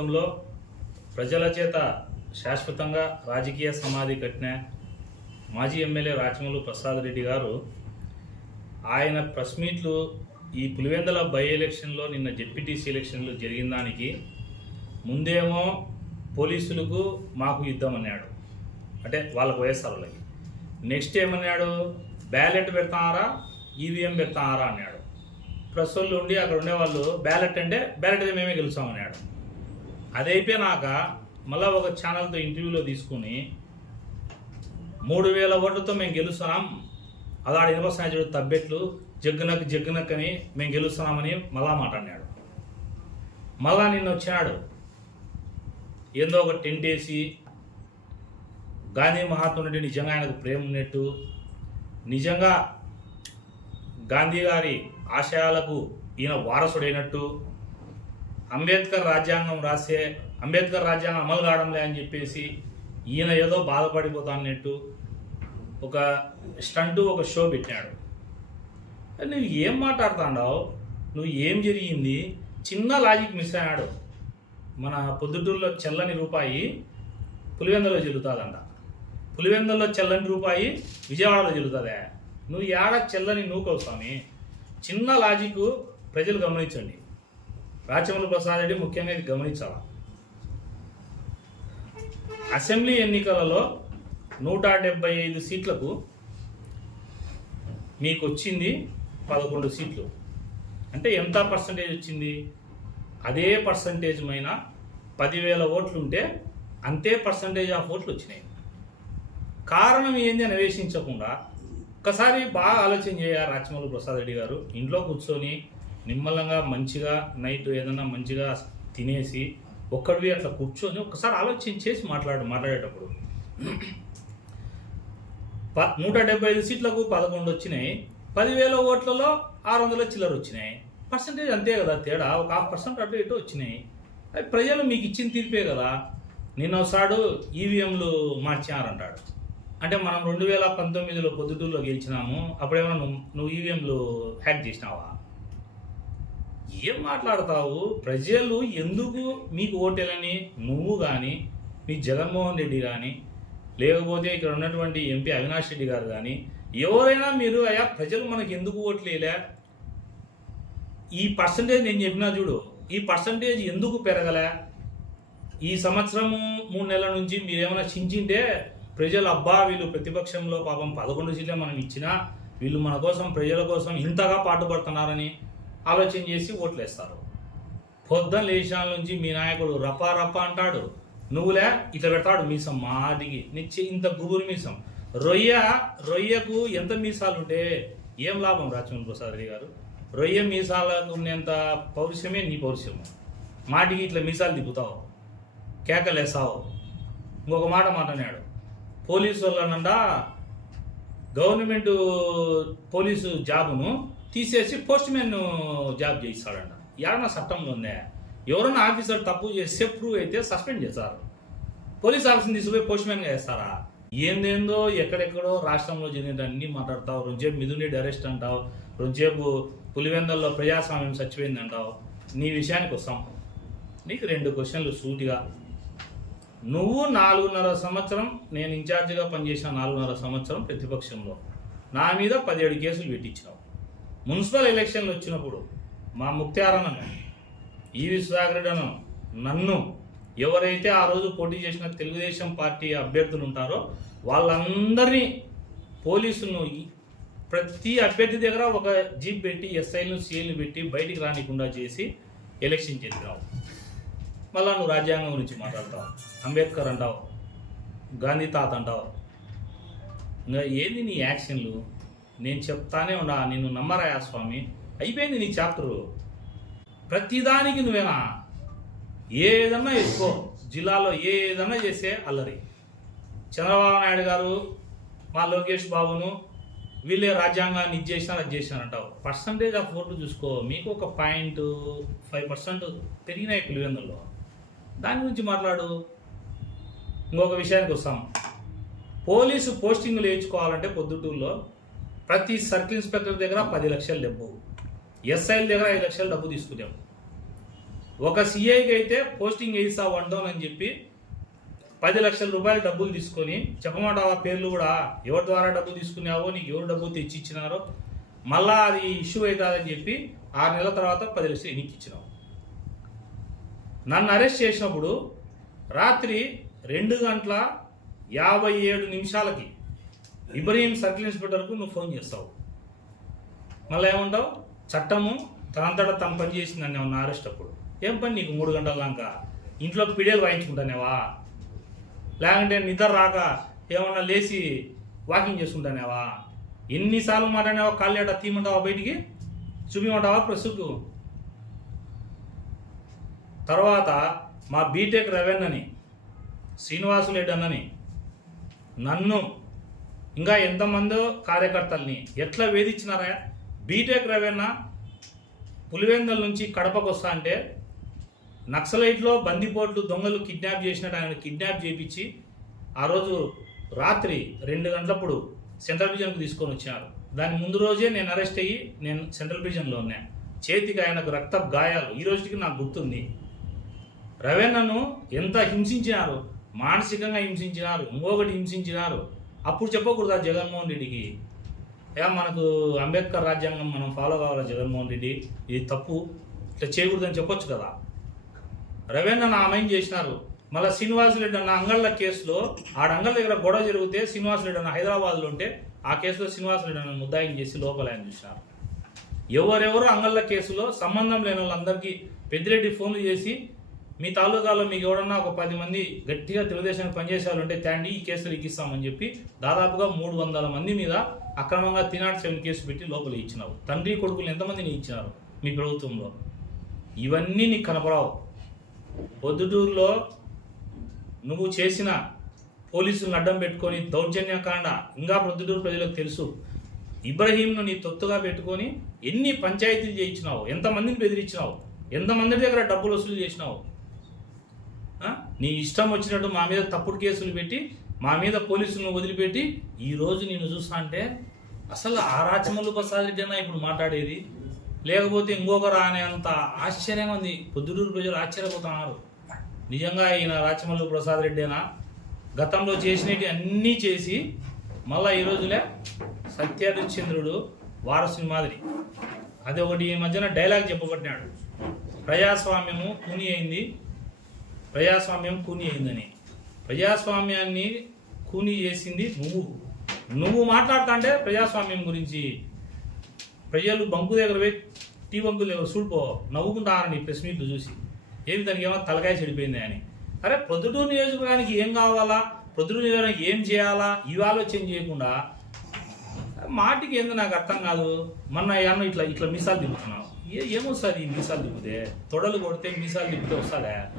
నియోజకవర్గంలో ప్రజల చేత శాశ్వతంగా రాజకీయ సమాధి కట్టిన మాజీ ఎమ్మెల్యే రాచమూలు ప్రసాద్ రెడ్డి గారు ఆయన ప్రెస్ మీట్లు ఈ పులివెందల బై ఎలక్షన్లో నిన్న జెడ్పీటీసీ ఎలక్షన్లు జరిగిన దానికి ముందేమో పోలీసులకు మాకు యుద్ధం అన్నాడు. అంటే వాళ్ళకు వైఎస్ఆర్ నెక్స్ట్ ఏమన్నాడు? బ్యాలెట్ పెడతారా? ఈవీఎం పెడతారా అన్నాడు. ప్రెస్ వాళ్ళు ఉండి అక్కడ ఉండేవాళ్ళు బ్యాలెట్ అంటే బ్యాలెట్ మేమే గెలుస్తామన్నాడు అది అయిపోయినాక మళ్ళీ ఒక ఛానల్తో ఇంటర్వ్యూలో తీసుకుని మూడు వేల ఓట్లతో మేము గెలుస్తున్నాం. అదాడు వినపస్తున్నాయి చూడు తబ్బెట్లు జగ్గునక్ జగ్గునక్ అని మేము గెలుస్తున్నామని మళ్ళా మాట్లాడినాడు. మళ్ళా నిన్న వచ్చినాడు. ఏందో ఒక టెంట్ వేసి గాంధీ మహాత్ముడు అంటే నిజంగా ఆయనకు ప్రేమ ఉన్నట్టు నిజంగా గాంధీ గారి ఆశయాలకు ఈయన వారసుడైనట్టు అంబేద్కర్ రాజ్యాంగం రాసే అంబేద్కర్ రాజ్యాంగం అమలు కావడంలే అని చెప్పేసి ఈయన ఏదో బాధపడిపోతాన్నట్టు ఒక స్టంటు ఒక షో పెట్టాడు నువ్వు ఏం మాట్లాడుతాండావు నువ్వు ఏం జరిగింది? చిన్న లాజిక్ మిస్ అయ్యాడు మన పొద్దుటూరులో చెల్లని రూపాయి పులివెందలో చెల్లుతుందంట పులివెందల్లో చెల్లని రూపాయి విజయవాడలో చెల్లుతుందే నువ్వు ఏడ చెల్లని నూకవు స్వామి? చిన్న లాజిక్ ప్రజలు గమనించండి. రాచమల్లి ప్రసాద్ రెడ్డి ముఖ్యంగా ఇది గమనించాల? అసెంబ్లీ ఎన్నికలలో నూట డెబ్బై ఐదు సీట్లకు మీకు వచ్చింది పదకొండు సీట్లు. అంటే ఎంత పర్సంటేజ్ వచ్చింది? అదే పర్సంటేజ్ పైన పదివేల ఓట్లు ఉంటే అంతే పర్సంటేజ్ ఆఫ్ ఓట్లు వచ్చినాయి. కారణం ఏంది అని అన్వేషించకుండా ఒకసారి బాగా ఆలోచన చేయాలి రాచమల్లి ప్రసాద్ రెడ్డి గారు. ఇంట్లో కూర్చొని నిమ్మలంగా మంచిగా నైట్ ఏదైనా మంచిగా తినేసి ఒక్కడివి అట్లా కూర్చొని ఒకసారి ఆలోచన చేసి మాట్లాడు మాట్లాడేటప్పుడు. ప నూట డెబ్బై ఐదు సీట్లకు పదకొండు వచ్చినాయి. పదివేల ఓట్లలో ఆరు వందల చిల్లర వచ్చినాయి. పర్సంటేజ్ అంతే కదా తేడా? ఒక హాఫ్ పర్సెంట్ అటు ఇటు వచ్చినాయి. అవి ప్రజలు మీకు ఇచ్చిన తీర్పే కదా. నిన్న ఒకసాడు ఈవీఎంలు మార్చారంటాడు అంటే మనం రెండు వేల పంతొమ్మిదిలో పొద్దుటూరులో గెలిచినాము. అప్పుడేమన్నా నువ్వు నువ్వు ఈవీఎంలు హ్యాక్ చేసినావా? ఏం మాట్లాడతావు? ప్రజలు ఎందుకు మీకు ఓటేలని నువ్వు కానీ మీ జగన్మోహన్ రెడ్డి కానీ లేకపోతే ఇక్కడ ఉన్నటువంటి ఎంపీ అవినాష్ రెడ్డి గారు కానీ ఎవరైనా మీరు అయ్యా ప్రజలు మనకు ఎందుకు ఓట్లేలే ఈ పర్సంటేజ్ నేను చెప్పినా చూడు ఈ పర్సంటేజ్ ఎందుకు పెరగలే? ఈ సంవత్సరము మూడు నెలల నుంచి మీరేమైనా చించింటే ప్రజలు అబ్బా వీళ్ళు ప్రతిపక్షంలో పాపం పదకొండు సీట్లే మనం ఇచ్చినా వీళ్ళు మన కోసం ప్రజల కోసం ఇంతగా పాటుపడుతున్నారని ఆలోచన చేసి ఓట్లేస్తారు. పొద్దున్న లేచిన నుంచి మీ నాయకుడు రపా రపా అంటాడు. నువ్వులే ఇట్లా పెడతాడు మీసం మాటికి నిచ్చి ఇంత గుబురు మీసం. రొయ్య రొయ్యకు ఎంత మీసాలు ఉంటే ఏం లాభం రాజమోహన్ ప్రసాద్ రెడ్డి గారు? రొయ్య మీసాలకు ఉన్నంత పౌరుషమే నీ పౌరుషము. మాటికి ఇట్లా మీసాలు దిప్పుతావు కేకలేస్తావు. ఇంకొక మాట మాట్లాడాడు పోలీసు వాళ్ళనండా గవర్నమెంట్ పోలీసు జాబును తీసేసి పోస్ట్ మ్యాన్ జాబ్ చేయిస్తాడంట ఏడన్నా చట్టంలో ఉందే? ఎవరైనా ఆఫీసర్ తప్పు చేస్తే ప్రూవ్ అయితే సస్పెండ్ చేస్తారు పోలీస్ ఆఫీసర్ని తీసుకుపోయి పోస్ట్ మ్యాన్గా వేస్తారా ఏందేందో ఎక్కడెక్కడో రాష్ట్రంలో జరిగిన అన్ని మాట్లాడతావు. రెండుసేపు మిథున్ అరెస్ట్ అంటావు. రెండుసేపు పులివెందల్లో ప్రజాస్వామ్యం చచ్చిపోయింది అంటావు. నీ విషయానికి వస్తాం. నీకు రెండు క్వశ్చన్లు సూటిగా. నువ్వు నాలుగున్నర సంవత్సరం నేను ఇన్ఛార్జిగా పనిచేసిన నాలుగున్నర సంవత్సరం ప్రతిపక్షంలో. నా మీద పదిహేడు కేసులు పెట్టించావు మున్సిపల్ ఎలక్షన్లు వచ్చినప్పుడు మా ముక్తారన్నను ఈవి సుధాకరుడను నన్ను ఎవరైతే ఆ రోజు పోటీ చేసిన తెలుగుదేశం పార్టీ అభ్యర్థులు ఉంటారో వాళ్ళందరినీ పోలీసులను ప్రతి అభ్యర్థి దగ్గర ఒక జీప్ పెట్టి ఎస్ఐలను సీఎల్ని పెట్టి బయటికి రానికుండా చేసి ఎలక్షన్ చేసినావు. మళ్ళా నువ్వు రాజ్యాంగం గురించి మాట్లాడతావు. అంబేద్కర్ అంటావు గాంధీ తాత అంటావు. ఇంకా ఏంది నీ యాక్షన్లు? నేను చెప్తానే ఉన్నా నేను నమ్మరాయా స్వామి? అయిపోయింది నీ చాప్టరు. ప్రతిదానికి నువ్వేనా? ఏదన్నా ఎక్కువ జిల్లాలో ఏదన్నా చేసే అల్లరి. చంద్రబాబు నాయుడు గారు మా లోకేష్ బాబును వీళ్ళే రాజ్యాంగాన్ని ఇది చేసినారు అది చేసినారంటావు పర్సంటేజ్ ఆఫ్ ఓట్లు చూసుకో. మీకు ఒక పాయింట్ ఫైవ్ పర్సెంట్ పెరిగినాయి పులివెందుల్లో. దాని గురించి మాట్లాడు. ఇంకొక విషయానికి వస్తాం. పోలీసు పోస్టింగ్లు వేయించుకోవాలంటే పొద్దుటూరులో ప్రతి సర్కిల్ ఇన్స్పెక్టర్ దగ్గర పది లక్షలు డబ్బు. ఎస్ఐల దగ్గర ఐదు లక్షలు డబ్బు తీసుకునేవు ఒక సిఐకి అయితే పోస్టింగ్ వేయిస్తా వండోన్ అని చెప్పి పది లక్షల రూపాయలు డబ్బులు తీసుకొని చెప్పమంటావా పేర్లు కూడా ఎవరి ద్వారా డబ్బు తీసుకున్నావో నీకు ఎవరు డబ్బు తెచ్చి ఇచ్చినారో మళ్ళా అది ఇష్యూ అవుతుందని చెప్పి ఆరు నెలల తర్వాత పది లక్షలు ఎనికి ఇచ్చినావు నన్ను అరెస్ట్ చేసినప్పుడు రాత్రి రెండు గంటల యాభై ఏడు నిమిషాలకి ఇబ్రహీం సర్కిల్ ఇన్స్పెక్టర్కు నువ్వు ఫోన్ చేస్తావు. మళ్ళీ ఏమంటావు? చట్టము తనంతటా తను పని చేసిందని ఉన్న అరెస్ట్ అప్పుడు. ఏం పని నీకు మూడు గంటల దాకా? ఇంట్లో పిడియలు వాయించుకుంటానేవా? లేకుంటే నిద్ర రాక ఏమన్నా లేచి వాకింగ్ చేసుకుంటానేవా? ఎన్నిసార్లు మాట్లాడినావా కాళ్ళు తీయమంటావా బయటికి? చూపిమంటావా ప్రస్తుకు తర్వాత మా బీటెక్ రవెన్ అని శ్రీనివాసులెడ్డి అన్నని నన్ను ఇంకా ఎంతమందో కార్యకర్తల్ని ఎట్లా వేధించినారా? బీటెక్ రవేణ పులివెందల నుంచి కడపకు వస్తా అంటే నక్సలైట్లో బందిపోట్లు దొంగలు కిడ్నాప్ చేసినట్టు ఆయన కిడ్నాప్ చేయించి ఆ రోజు రాత్రి రెండు గంటలప్పుడు సెంట్రల్ ప్రిజన్కు తీసుకొని వచ్చినారు. దాని ముందు రోజే నేను అరెస్ట్ అయ్యి నేను సెంట్రల్ ప్రిజన్లో ఉన్నా. చేతికి ఆయనకు రక్త గాయాలు. ఈ రోజుకి నాకు గుర్తుంది. రవేణను ఎంత హింసించినారు? మానసికంగా హింసించినారు. ఇంకొకటి హింసించినారు. అప్పుడు చెప్పకూడదా జగన్మోహన్ రెడ్డికి. ఏ మనకు అంబేద్కర్ రాజ్యాంగం మనం ఫాలో కావాలి జగన్మోహన్ రెడ్డి? ఇది తప్పు. ఇట్లా చేయకూడదని చెప్పొచ్చు కదా. రవీంద్ర ఆమెం చేసినారు? మళ్ళీ శ్రీనివాసరెడ్డి అన్న అంగళ్ళ కేసులో ఆడ అంగళ్ళ దగ్గర గొడవ జరిగితే శ్రీనివాసరెడ్డి అన్న హైదరాబాద్లో ఉంటే ఆ కేసులో శ్రీనివాసరెడ్డి అన్న ముద్దాయిని చేసి లోపల ఆయన చూసినారు. ఎవరెవరు అంగళ్ళ కేసులో సంబంధం లేని వాళ్ళందరికీ పెద్దిరెడ్డి ఫోన్లు చేసి మీ తాలూకాలో మీకు ఎవడన్నా ఒక పది మంది గట్టిగా తెలుగుదేశానికి పనిచేసే వాళ్ళు ఉంటే ఈ కేసులు ఎక్కిస్తామని చెప్పి దాదాపుగా మూడు వందల మంది మీద అక్రమంగా తినాట్ సెవెన్ కేసు పెట్టి లోపల ఇచ్చినావు. తండ్రి కొడుకులు ఎంతమందిని ఇచ్చినారు మీ ప్రభుత్వంలో? ఇవన్నీ నీకు కనపడవు. పొద్దుటూరులో నువ్వు చేసిన పోలీసులను అడ్డం పెట్టుకొని దౌర్జన్యకాండ ఇంకా ప్రొద్దుటూరు ప్రజలకు తెలుసు. ఇబ్రహీంను నీ తొత్తుగా పెట్టుకొని ఎన్ని పంచాయతీలు చేయించినావు? ఎంతమందిని బెదిరించినావు? ఎంతమంది దగ్గర డబ్బులు వసూలు చేసినావు? నీ ఇష్టం వచ్చినట్టు మా మీద తప్పుడు కేసులు పెట్టి మా మీద పోలీసులను వదిలిపెట్టి ఈ రోజు నేను చూసా అంటే అసలు ఆ రాచమల్లు ప్రసాద్ రెడ్డి ఇప్పుడు మాట్లాడేది? లేకపోతే ఇంకొకరు అనే అంత ఆశ్చర్యంగా ఉంది. పొద్దుటూరు ప్రజలు ఆశ్చర్యపోతున్నారు. నిజంగా ఈయన రాచమల్లు ప్రసాద్ రెడ్డేనా? గతంలో చేసినవి అన్నీ చేసి మళ్ళా ఈ రోజులే సత్యహరిశ్చంద్రుడు వారసుని మాదిరి. అది ఒకటి ఈ మధ్యన డైలాగ్ చెప్పబట్టినాడు. ప్రజాస్వామ్యము పుని అయింది. ప్రజాస్వామ్యం కూని అయిందని. ప్రజాస్వామ్యాన్ని కూని చేసింది నువ్వు. నువ్వు మాట్లాడుతుంటే ప్రజాస్వామ్యం గురించి ప్రజలు బంకు దగ్గర పోయి టీ బంకులు దగ్గర చూడిపో నవ్వుకుంటారని ప్రెస్ మీట్లు చూసి. ఏమి దానికి ఏమో తలకాయ చెడిపోయింది అని. అరే ప్రొద్దుటూరు నియోజకవర్గానికి ఏం కావాలా? ప్రొద్దుటూరు నియోజకవర్గానికి ఏం చేయాలా? ఇవి ఆలోచన చేయకుండా. మాటికి ఏందో నాకు అర్థం కాదు. మొన్న ఏమన్నా ఇట్లా ఇట్లా మీసాలు తిప్పుతున్నావు? ఏ ఏమొస్తుంది ఈ మీసాలు తిప్పితే? తొడలు కొడితే మీసాలు తిప్పితే వస్తుందా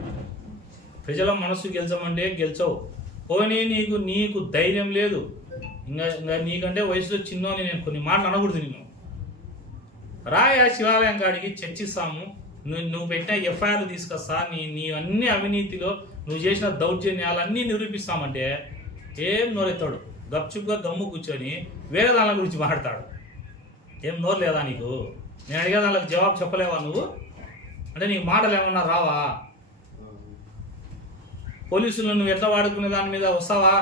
ప్రజల మనసు గెలిచమంటే గెలిచవు. పోనీ నీకు నీకు ధైర్యం లేదు. ఇంకా ఇంకా నీకంటే వయసులో చిన్నోని నేను కొన్ని మాటలు అనకూడదు నేను రాయా శివాలయం కాడికి చర్చిస్తాము. నువ్వు నువ్వు పెట్టిన ఎఫ్ఐఆర్ తీసుకొస్తా. నీ నీ అన్ని అవినీతిలో నువ్వు చేసిన దౌర్జన్యాలన్నీ నిరూపిస్తామంటే ఏం నోరెత్తాడు? గప్చుప్గా గమ్ము కూర్చొని వేరే దాని గురించి మాట్లాడతాడు. ఏం నోరు లేదా నీకు? నేను అడిగే దానికి జవాబు చెప్పలేవా నువ్వు? అంటే నీకు మాటలు ఏమన్నా రావా? పోలీసులను నువ్వు ఎట్లా వాడుకునే దాని మీద వస్తావా?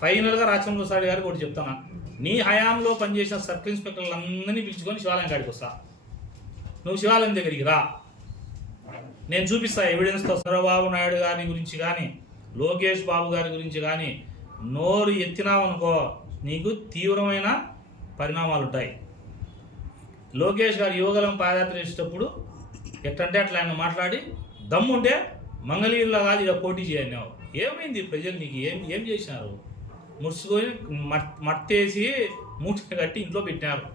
ఫైనల్గా రాచంద్ర సారి గారికి ఒకటి చెప్తాను నీ హయాంలో పనిచేసిన సర్కిల్ ఇన్స్పెక్టర్లు అందరినీ పిలుచుకొని శివాలయం కాడికి వస్తా. నువ్వు శివాలయం దగ్గరికి రా. నేను చూపిస్తా ఎవిడెన్స్తో చంద్రబాబు నాయుడు గారి గురించి కానీ లోకేష్ బాబు గారి గురించి కానీ నోరు ఎత్తినావనుకో నీకు తీవ్రమైన పరిణామాలు ఉంటాయి లోకేష్ గారు యువగలం పాదయాత్ర చేసేటప్పుడు ఎట్లంటే అట్లా ఆయన మాట్లాడి దమ్ముంటే మంగళగిరిలో కాదు ఇలా పోటీ చేయన్నావు ఏమైంది ప్రజలు నీకు? ఏం ఏం చేసినారు? ముసుకొని మట్ మట్టేసి మూట కట్టి ఇంట్లో పెట్టినారు.